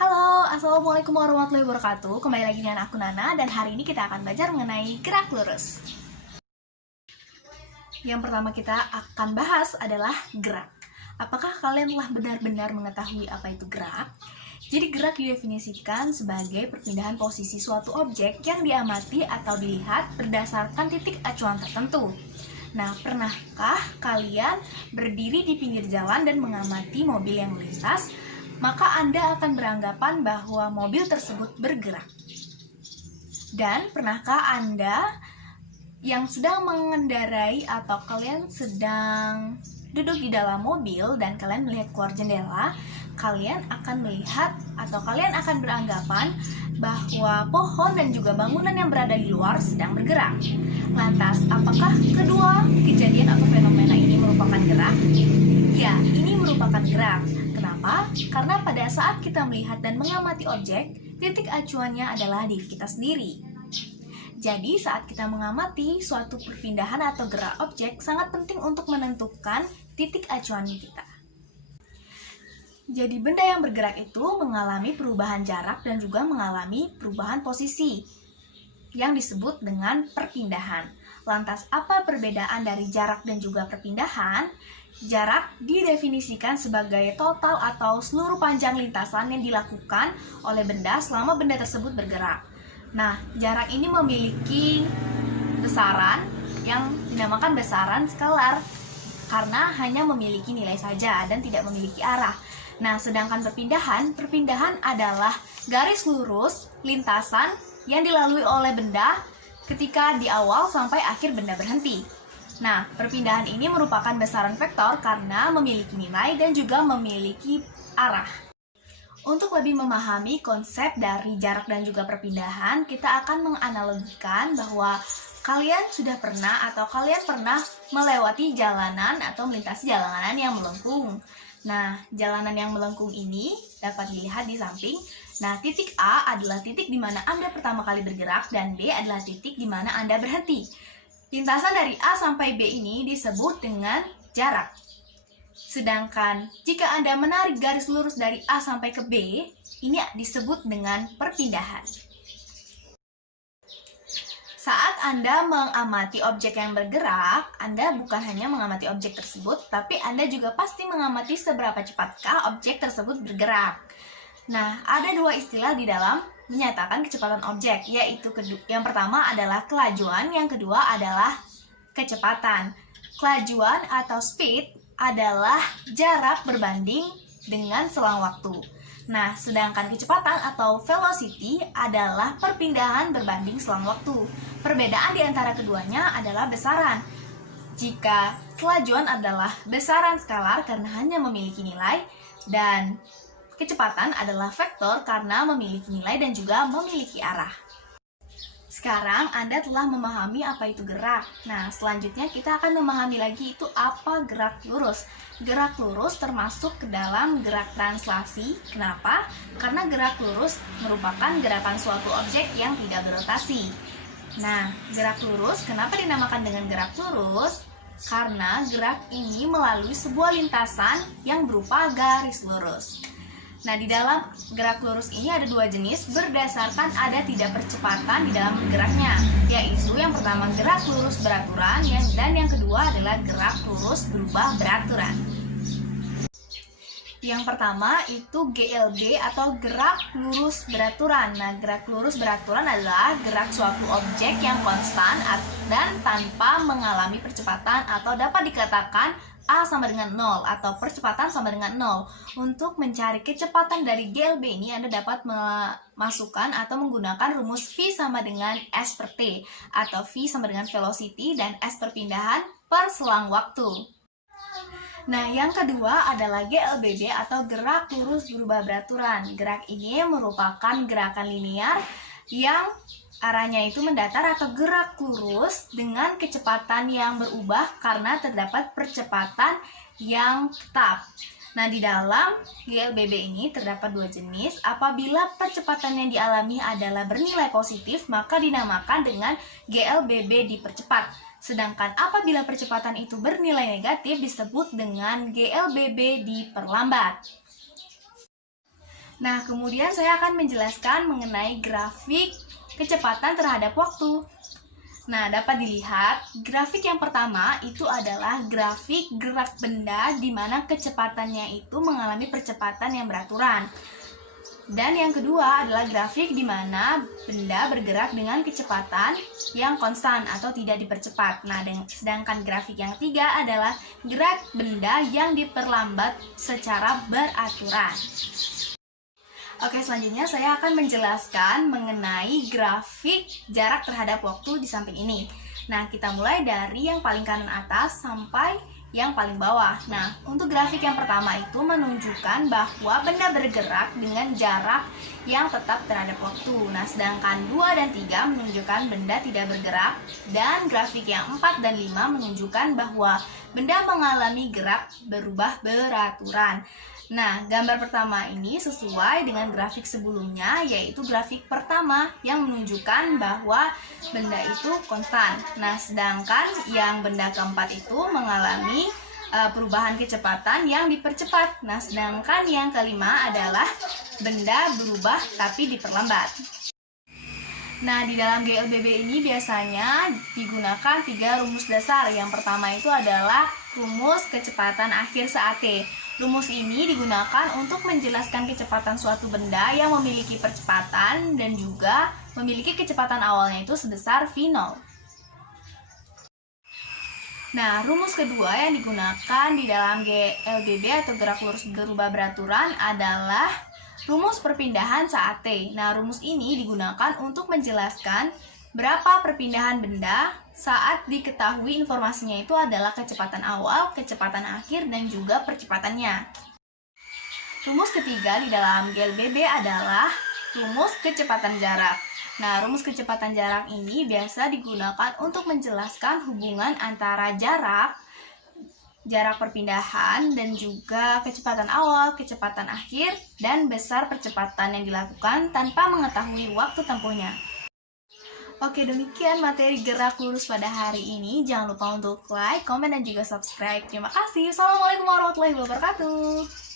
Halo, Assalamualaikum warahmatullahi wabarakatuh. Kembali lagi dengan aku Nana, dan hari ini kita akan belajar mengenai gerak lurus. Yang pertama kita akan bahas adalah gerak. Apakah kalian telah benar-benar mengetahui apa itu gerak? Jadi gerak didefinisikan sebagai perpindahan posisi suatu objek yang diamati atau dilihat berdasarkan titik acuan tertentu. Nah, pernahkah kalian berdiri di pinggir jalan dan mengamati mobil yang melintas? Maka Anda akan beranggapan bahwa mobil tersebut bergerak. Dan pernahkah Anda yang sedang mengendarai atau kalian sedang duduk di dalam mobil dan kalian melihat keluar jendela, kalian akan melihat atau kalian akan beranggapan bahwa pohon dan juga bangunan yang berada di luar sedang bergerak. Lantas, apakah kedua kejadian atau fenomena ini merupakan gerak? Ya, ini merupakan gerak. Kenapa? Karena pada saat kita melihat dan mengamati objek, titik acuannya adalah diri kita sendiri. Jadi saat kita mengamati suatu perpindahan atau gerak objek, sangat penting untuk menentukan titik acuan kita. Jadi benda yang bergerak itu mengalami perubahan jarak dan juga mengalami perubahan posisi yang disebut dengan perpindahan. Lantas apa perbedaan dari jarak dan juga perpindahan? Jarak didefinisikan sebagai total atau seluruh panjang lintasan yang dilakukan oleh benda selama benda tersebut bergerak. Nah, jarak ini memiliki besaran yang dinamakan besaran skalar karena hanya memiliki nilai saja dan tidak memiliki arah. Nah, sedangkan perpindahan adalah garis lurus lintasan yang dilalui oleh benda ketika di awal sampai akhir benda berhenti. Nah, perpindahan ini merupakan besaran vektor karena memiliki nilai dan juga memiliki arah. Untuk lebih memahami konsep dari jarak dan juga perpindahan, kita akan menganalogikan bahwa kalian sudah pernah atau kalian pernah melewati jalanan atau melintasi jalanan yang melengkung. Nah, jalanan yang melengkung ini dapat dilihat di samping. Nah, titik A adalah titik di mana Anda pertama kali bergerak dan B adalah titik di mana Anda berhenti. Lintasan dari A sampai B ini disebut dengan jarak. Sedangkan jika Anda menarik garis lurus dari A sampai ke B, ini disebut dengan perpindahan. Saat Anda mengamati objek yang bergerak, Anda bukan hanya mengamati objek tersebut, tapi Anda juga pasti mengamati seberapa cepatkah objek tersebut bergerak. Nah, ada dua istilah di dalam menyatakan kecepatan objek, yaitu yang pertama adalah kelajuan, yang kedua adalah kecepatan. Kelajuan atau speed adalah jarak berbanding dengan selang waktu. Nah, sedangkan kecepatan atau velocity adalah perpindahan berbanding selang waktu. Perbedaan di antara keduanya adalah besaran. Jika kelajuan adalah besaran skalar karena hanya memiliki nilai, dan kecepatan adalah vektor karena memiliki nilai dan juga memiliki arah. Sekarang Anda telah memahami apa itu gerak. Nah, selanjutnya kita akan memahami lagi itu apa gerak lurus. Gerak lurus termasuk ke dalam gerak translasi. Kenapa? Karena gerak lurus merupakan gerakan suatu objek yang tidak berotasi. Nah, gerak lurus kenapa dinamakan dengan gerak lurus? Karena gerak ini melalui sebuah lintasan yang berupa garis lurus. Nah, di dalam gerak lurus ini ada dua jenis berdasarkan ada tidak percepatan di dalam geraknya, yaitu yang pertama gerak lurus beraturan dan yang kedua adalah gerak lurus berubah beraturan. Yang pertama itu GLB atau gerak lurus beraturan. Nah, gerak lurus beraturan adalah gerak suatu objek yang konstan dan tanpa mengalami percepatan atau dapat dikatakan A sama dengan 0 atau percepatan sama dengan 0. Untuk mencari kecepatan dari GLB ini Anda dapat memasukkan atau menggunakan rumus V sama dengan S per T atau V sama dengan velocity dan S perpindahan per selang waktu. Nah, yang kedua adalah GLBB atau gerak lurus berubah beraturan. Gerak ini merupakan gerakan linear yang arahnya itu mendatar atau gerak lurus dengan kecepatan yang berubah karena terdapat percepatan yang tetap. Nah, di dalam GLBB ini terdapat dua jenis. Apabila percepatan yang dialami adalah bernilai positif, maka dinamakan dengan GLBB dipercepat. Sedangkan apabila percepatan itu bernilai negatif disebut dengan GLBB diperlambat. Nah, kemudian saya akan menjelaskan mengenai grafik kecepatan terhadap waktu. Nah, dapat dilihat, grafik yang pertama itu adalah grafik gerak benda di mana kecepatannya itu mengalami percepatan yang beraturan. Dan yang kedua adalah grafik di mana benda bergerak dengan kecepatan yang konstan atau tidak dipercepat. Nah, sedangkan grafik yang ketiga adalah gerak benda yang diperlambat secara beraturan. Oke, selanjutnya saya akan menjelaskan mengenai grafik jarak terhadap waktu di samping ini. Nah, kita mulai dari yang paling kanan atas sampai yang paling bawah. Nah, untuk grafik yang pertama itu menunjukkan bahwa benda bergerak dengan jarak yang tetap terhadap waktu. Nah, sedangkan 2 dan 3 menunjukkan benda tidak bergerak, dan grafik yang 4 dan 5 menunjukkan bahwa benda mengalami gerak berubah beraturan. Nah, gambar pertama ini sesuai dengan grafik sebelumnya, yaitu grafik pertama yang menunjukkan bahwa benda itu konstan. Nah, sedangkan yang benda keempat itu mengalami perubahan kecepatan yang dipercepat. Nah, sedangkan yang kelima adalah benda berubah tapi diperlambat. Nah, di dalam GLBB ini biasanya digunakan 3 rumus dasar. Yang pertama itu adalah rumus kecepatan akhir saat T. Rumus ini digunakan untuk menjelaskan kecepatan suatu benda yang memiliki percepatan dan juga memiliki kecepatan awalnya itu sebesar V0. Nah, rumus kedua yang digunakan di dalam GLBB atau gerak lurus berubah beraturan adalah rumus perpindahan saat T. Nah, rumus ini digunakan untuk menjelaskan berapa perpindahan benda saat diketahui informasinya itu adalah kecepatan awal, kecepatan akhir, dan juga percepatannya. Rumus ketiga di dalam GLBB adalah rumus kecepatan jarak. Nah, rumus kecepatan jarak ini biasa digunakan untuk menjelaskan hubungan antara jarak perpindahan, dan juga kecepatan awal, kecepatan akhir, dan besar percepatan yang dilakukan tanpa mengetahui waktu tempuhnya. Oke, demikian materi gerak lurus pada hari ini. Jangan lupa untuk like, komen, dan juga subscribe. Terima kasih. Assalamualaikum warahmatullahi wabarakatuh.